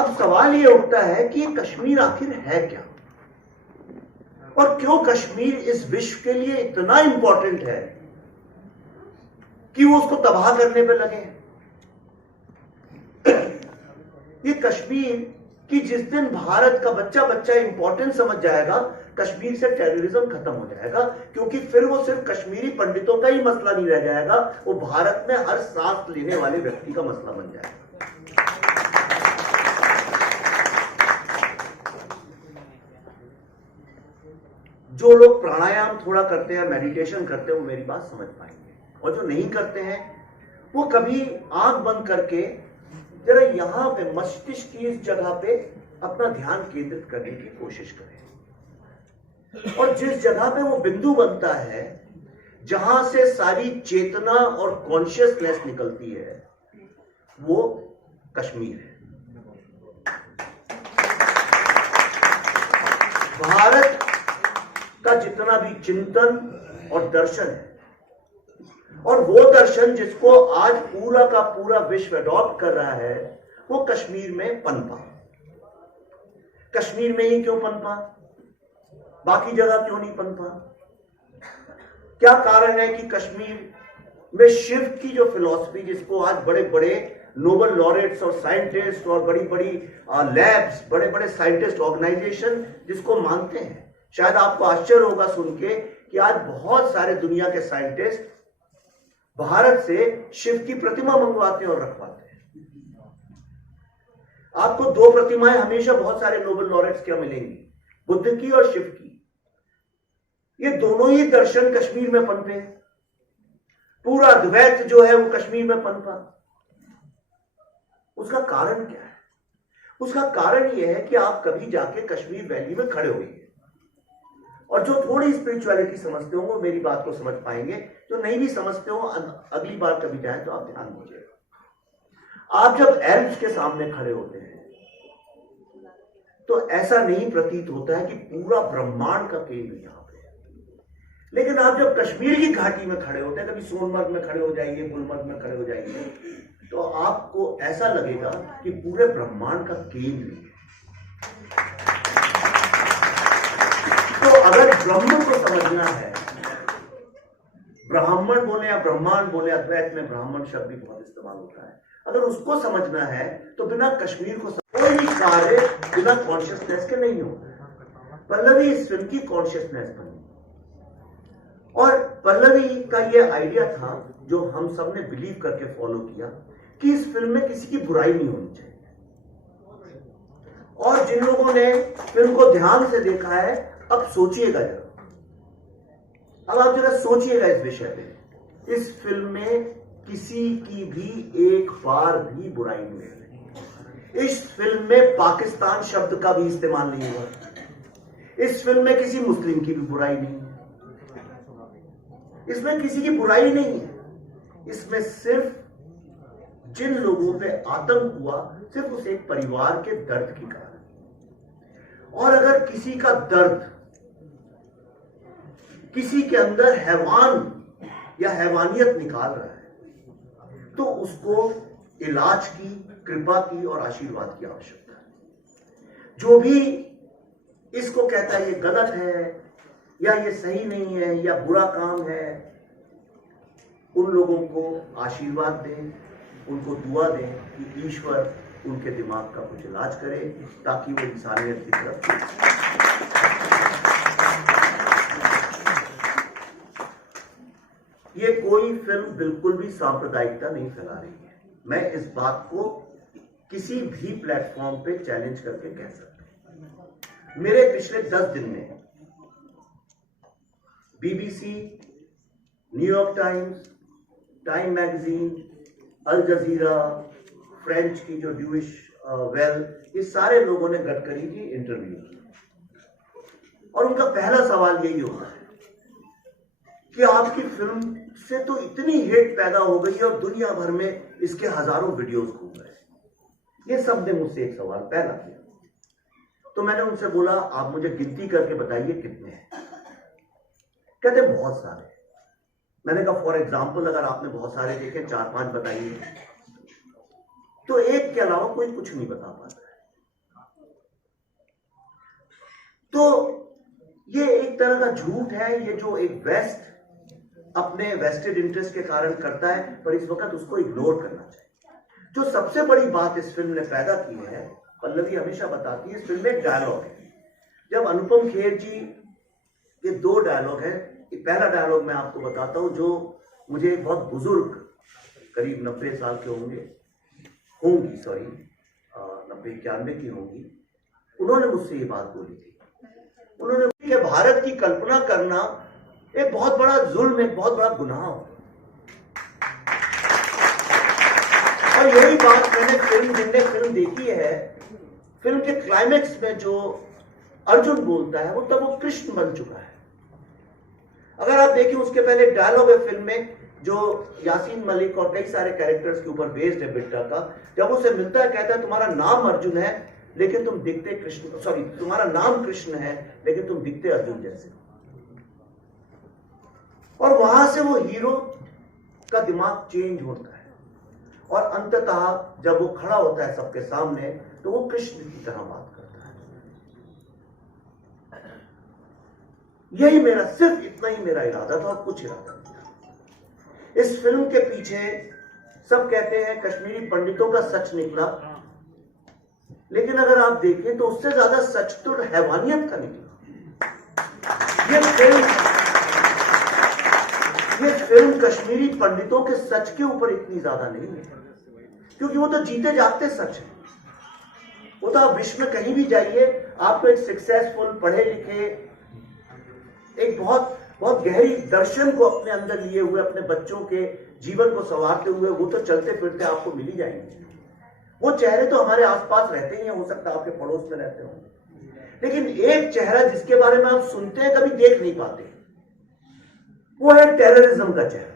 अब सवाल यह उठता है कि कश्मीर आखिर है क्या, और क्यों कश्मीर इस विश्व के लिए इतना इंपॉर्टेंट है कि वो उसको तबाह करने पे लगे। ये कश्मीर की जिस दिन भारत का बच्चा बच्चा इंपॉर्टेंस समझ जाएगा, कश्मीर से टेररिज्म खत्म हो जाएगा, क्योंकि फिर वो सिर्फ कश्मीरी पंडितों का ही मसला नहीं रह जाएगा, वो भारत में हर सांस लेने वाले व्यक्ति का मसला बन जाएगा। जो लोग प्राणायाम थोड़ा करते हैं, मेडिटेशन करते हैं, वो मेरी बात समझ पाएंगे, और जो नहीं करते हैं वो कभी आंख बंद करके जरा यहां पे मस्तिष्क की इस जगह पे अपना ध्यान केंद्रित करने की कोशिश करें, और जिस जगह पे वो बिंदु बनता है जहां से सारी चेतना और कॉन्शियसनेस निकलती है, वो कश्मीर है। भारत का जितना भी चिंतन और दर्शन है, और वो दर्शन जिसको आज पूरा का पूरा विश्व अडॉप्ट कर रहा है, वो कश्मीर में पनपा। कश्मीर में ही क्यों पनपा, बाकी जगह क्यों नहीं पनपा? क्या कारण है कि कश्मीर में शिव की जो फिलॉसफी, जिसको आज बड़े बड़े नोबेल लॉरेट्स और साइंटिस्ट और बड़ी बड़ी लैब्स, बड़े बड़े साइंटिस्ट ऑर्गेनाइजेशन जिसको मानते हैं, शायद आपको आश्चर्य होगा सुन के कि आज बहुत सारे दुनिया के साइंटिस्ट भारत से शिव की प्रतिमा मंगवाते हैं और रखवाते हैं। आपको दो प्रतिमाएं हमेशा बहुत सारे नोबेल लॉरेट्स क्या मिलेंगी, बुद्ध की और शिव की। ये दोनों ही दर्शन कश्मीर में पनपे, पूरा द्वैत जो है वो कश्मीर में पनपा। उसका कारण क्या है? उसका कारण यह है कि आप कभी जाके कश्मीर वैली में खड़े होइए, और जो थोड़ी स्पिरिचुअलिटी समझते हो वो मेरी बात को समझ पाएंगे, जो नहीं भी समझते हो अगली बार कभी जाए तो आप ध्यान दीजिएगा। आप जब एल्प्स के सामने खड़े होते हैं तो ऐसा नहीं प्रतीत होता है कि पूरा ब्रह्मांड का केंद्र यहां पे है, लेकिन आप जब कश्मीर की घाटी में खड़े होते हैं, कभी सोनमर्ग में खड़े हो जाइए, गुलमर्ग में खड़े हो जाइए, तो आपको ऐसा लगेगा कि पूरे ब्रह्मांड का केंद्र है। तो अगर ब्रह्म को समझना है, ब्राह्मण बोले या ब्रह्मांड बोले, अद्वैत में ब्राह्मण शब्द भी बहुत इस्तेमाल होता है, अगर उसको समझना है तो बिना कश्मीर को कोई भी कार्य बिना कॉन्शियसनेस के नहीं होता। पल्लवी इस फिल्म की कॉन्शियसनेस बनी, और पल्लवी का ये आइडिया था जो हम सब ने बिलीव करके फॉलो किया कि इस फिल्म में किसी की बुराई नहीं होनी चाहिए। और जिन लोगों ने फिल्म को ध्यान से देखा है, अब सोचिएगा जरा, अब आप जरा सोचिएगा इस विषय पे। इस फिल्म में किसी की भी एक बार भी बुराई नहीं है। इस फिल्म में पाकिस्तान शब्द का भी इस्तेमाल नहीं हुआ। इस फिल्म में किसी मुस्लिम की भी बुराई नहीं है, इसमें किसी की बुराई नहीं है। इसमें सिर्फ जिन लोगों पे आतंक हुआ, सिर्फ उस एक परिवार के दर्द की कारण। और अगर किसी का दर्द किसी के अंदर हैवान या हैवानियत निकाल रहा है, तो उसको इलाज की, कृपा की और आशीर्वाद की आवश्यकता है। जो भी इसको कहता है ये गलत है या ये सही नहीं है या बुरा काम है, उन लोगों को आशीर्वाद दें, उनको दुआ दें कि ईश्वर उनके दिमाग का कुछ इलाज करे ताकि वो इंसानियत की तरफ। ये कोई फिल्म बिल्कुल भी सांप्रदायिकता नहीं फैला रही है। मैं इस बात को किसी भी प्लेटफॉर्म पे चैलेंज करके कह सकता हूं। मेरे पिछले 10 दिन में BBC, New York Times, Time Magazine, Al Jazeera, French की जो ड्यूइश वेल, ये सारे लोगों ने गडकरी की इंटरव्यू की, और उनका पहला सवाल यही होता है कि आपकी फिल्म से तो इतनी हेट पैदा हो गई और दुनिया भर में इसके हजारों वीडियोस घूम रहे हैं। ये सब ने मुझसे एक सवाल पहला किया, तो मैंने उनसे बोला आप मुझे गिनती करके बताइए कितने हैं। कहते बहुत सारे। मैंने कहा फॉर एग्जाम्पल अगर आपने बहुत सारे देखे, 4-5 बताइए। तो एक के अलावा कोई कुछ नहीं बता पाता है। तो ये एक तरह का झूठ है, ये जो एक वेस्ट अपने वेस्टेड इंटरेस्ट के कारण करता है, पर इस वक्त उसको इग्नोर करना चाहिए। जो सबसे बड़ी बात इस फिल्म ने पैदा की है, पल्लवी हमेशा बताती है, इस फिल्म में डायलॉग है। जब अनुपम खेर जी के 2 डायलॉग है, पहला डायलॉग मैं आपको बताता हूं, जो मुझे एक बहुत बुजुर्ग, करीब 90 साल के होंगी 90-91 की होंगी, उन्होंने मुझसे ये बात बोली थी। उन्होंने कि भारत की कल्पना करना एक बहुत बड़ा जुल्म, एक बहुत बड़ा गुनाह हो। और यही बात मैंने जिनने फिल्म देखी है, फिल्म के क्लाइमेक्स में जो अर्जुन बोलता है, वो तब वो कृष्ण बन चुका है। अगर आप देखें, उसके पहले डायलॉग है फिल्म में, जो यासीन मलिक और कई सारे कैरेक्टर्स के ऊपर बेस्ड है, बिट्टा का। जब उसे मिलता है, कहता है तुम्हारा नाम अर्जुन है लेकिन तुम दिखते कृष्ण, सॉरी तुम्हारा नाम कृष्ण है लेकिन तुम दिखते अर्जुन जैसे। और वहां से वो हीरो का दिमाग चेंज होता है और अंततः जब वो खड़ा होता है सबके सामने, तो वो कृष्ण की तरह बात करता है। यही मेरा, सिर्फ इतना ही मेरा इरादा था और कुछ इरादा नहीं था। इस फिल्म के पीछे सब कहते हैं कश्मीरी पंडितों का सच निकला, लेकिन अगर आप देखें तो उससे ज्यादा सच तो हैवानियत का निकला। ये फिल्म कश्मीरी पंडितों के सच के ऊपर इतनी ज्यादा नहीं है, क्योंकि वो तो जीते जागते सच है। वो तो आप विश्व में कहीं भी जाइए, आपको एक सक्सेसफुल, पढ़े लिखे, एक बहुत बहुत गहरी दर्शन को अपने अंदर लिए हुए, अपने बच्चों के जीवन को संवारते हुए, वो तो चलते फिरते आपको मिल ही जाएंगे। वो चेहरे तो हमारे आसपास रहते ही हैं, हो सकता है आपके पड़ोस में रहते हो, लेकिन एक चेहरा जिसके बारे में आप सुनते हैं, कभी देख नहीं पाते, वो है टेररिज्म का चेहरा।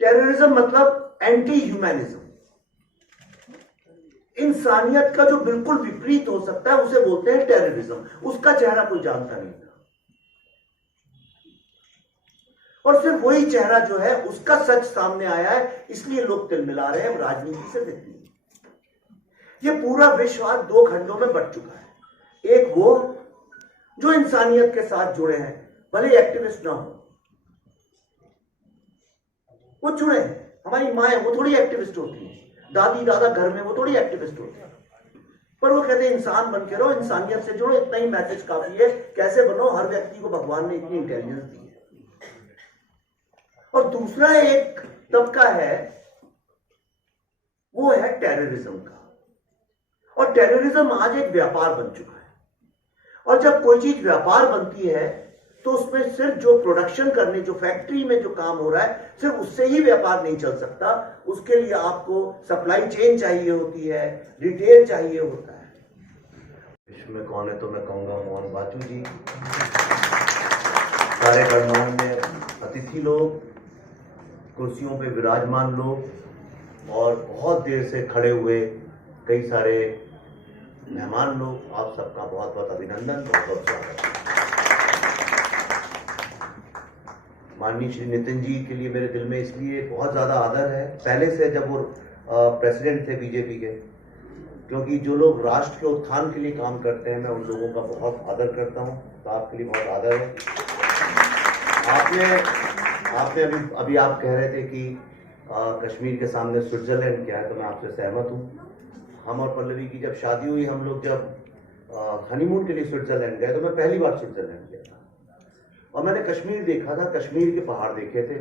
टेररिज्म मतलब एंटी ह्यूमैनिज्म, इंसानियत का जो बिल्कुल विपरीत हो सकता है, उसे बोलते हैं टेररिज्म। उसका चेहरा कोई जानता नहीं था, और सिर्फ वही चेहरा जो है उसका सच सामने आया है, इसलिए लोग तिलमिला रहे हैं। राजनीति से देखिए, ये पूरा विश्व आज 2 खंडों में बंट चुका है। एक वो जो इंसानियत के साथ जुड़े हैं, भले एक्टिविस्ट ना हो, वो जुड़े हैं। हमारी माएं, वो थोड़ी एक्टिविस्ट होती हैं, दादी दादा घर में वो थोड़ी एक्टिविस्ट होती है, पर वो कहते हैं इंसान बन के रहो, इंसानियत से जुड़ो, इतना ही मैसेज काफी है। कैसे बनो? हर व्यक्ति को भगवान ने इतनी इंटेलिजेंस दी है। और दूसरा एक तबका है, वो है टेररिज्म का। और टेररिज्म आज एक व्यापार बन चुका है, और जब कोई चीज व्यापार बनती है तो उसमें सिर्फ जो प्रोडक्शन करने, जो फैक्ट्री में जो काम हो रहा है, सिर्फ उससे ही व्यापार नहीं चल सकता। उसके लिए आपको सप्लाई चेन चाहिए होती है, रिटेल चाहिए होता है। विश्व में कौन है तो मैं कहूंगा मोहन बाजू जी, सारे गणमान्य अतिथि लोग, कुर्सियों पे विराजमान लोग, और बहुत देर से खड़े हुए कई सारे मेहमान लोग, आप सबका बहुत बहुत अभिनंदन, बहुत बहुत स्वागत। माननीय श्री नितिन जी के लिए मेरे दिल में इसलिए बहुत ज़्यादा आदर है, पहले से जब वो प्रेसिडेंट थे बीजेपी के, क्योंकि जो लोग राष्ट्र के उत्थान के लिए काम करते हैं, मैं उन लोगों का बहुत आदर करता हूं। तो आपके लिए बहुत आदर है। आपने अभी आप कह रहे थे कि कश्मीर के सामने स्विट्जरलैंड क्या है, तो मैं आपसे सहमत हूँ। हम और पल्लवी की जब शादी हुई, हम लोग जब हनीमून के लिए स्विट्जरलैंड गए, तो मैं पहली बार स्विट्जरलैंड गया था और मैंने कश्मीर देखा था, कश्मीर के पहाड़ देखे थे,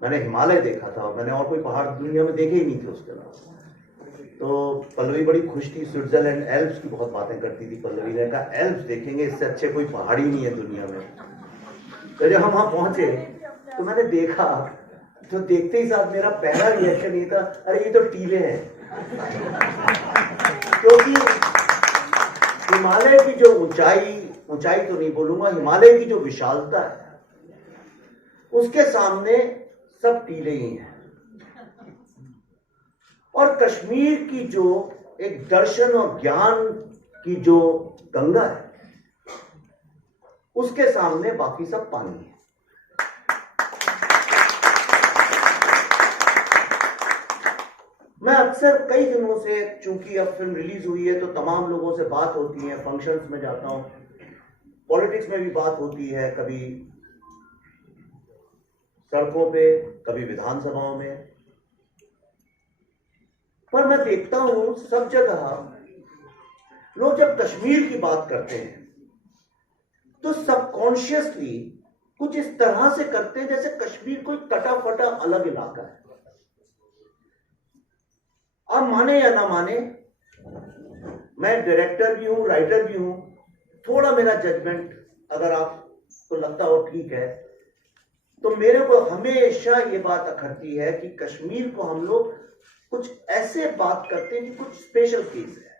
मैंने हिमालय देखा था, और मैंने और कोई पहाड़ दुनिया में देखे ही नहीं थे उसके अलावा। तो पल्लवी बड़ी खुश थी, स्विट्जरलैंड एल्प्स की बहुत बातें करती थी। पल्लवी ने कहा एल्प्स देखेंगे, इससे अच्छे कोई पहाड़ी नहीं है दुनिया में। तो जब हम वहां पहुंचे तो मैंने देखा, तो देखते ही साथ मेरा पहला रिएक्शन ये था, अरे ये तो टीले हैं। क्योंकि हिमालय की जो ऊंचाई तो नहीं बोलूंगा, हिमालय की जो विशालता है, उसके सामने सब टीले ही हैं। और कश्मीर की जो एक दर्शन और ज्ञान की जो गंगा है, उसके सामने बाकी सब पानी है। मैं अक्सर कई दिनों से, चूंकि अब फिल्म रिलीज हुई है तो तमाम लोगों से बात होती है, फंक्शंस में जाता हूं, पॉलिटिक्स में भी बात होती है, कभी सड़कों पे, कभी विधानसभाओं में, पर मैं देखता हूं सब जगह लोग जब कश्मीर की बात करते हैं तो सबकॉन्शियसली कुछ इस तरह से करते हैं जैसे कश्मीर कोई कटा फटा अलग इलाका है। आप माने या ना माने, मैं डायरेक्टर भी हूं, राइटर भी हूं, थोड़ा मेरा जजमेंट अगर आपको लगता हो ठीक है, तो मेरे को हमेशा ये बात अखरती है कि कश्मीर को हम लोग कुछ ऐसे बात करते हैं कि कुछ स्पेशल केस है।